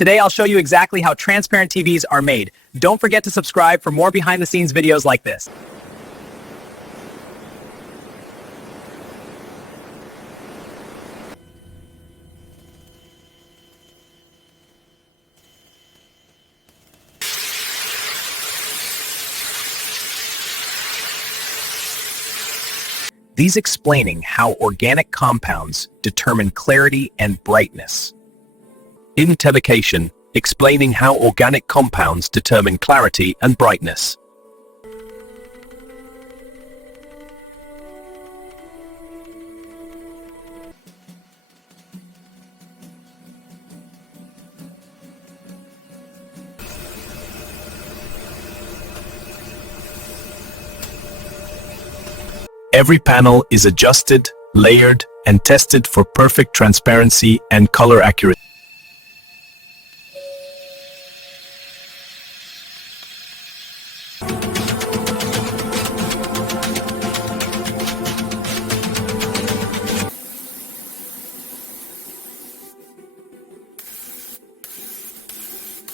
Today I'll show you exactly how transparent TVs are made. Don't forget to subscribe for more behind-the-scenes videos like this. These explaining how organic compounds determine clarity and brightness. Intervocation, explaining how organic compounds determine clarity and brightness. Every panel is adjusted, layered, and tested for perfect transparency and color accuracy.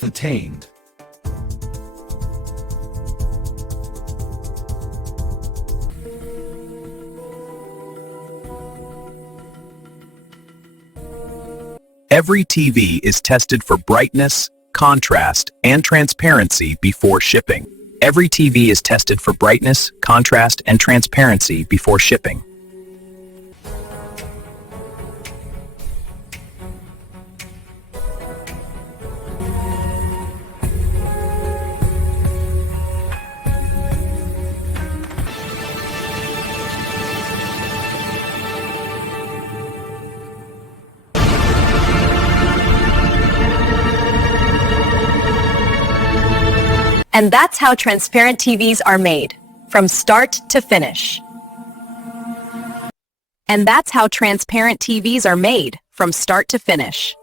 Attained. Every TV is tested for brightness, contrast, and transparency before shipping. Every TV is tested for brightness, contrast, and transparency before shipping. And that's how transparent TVs are made, from start to finish. And that's how transparent TVs are made, from start to finish.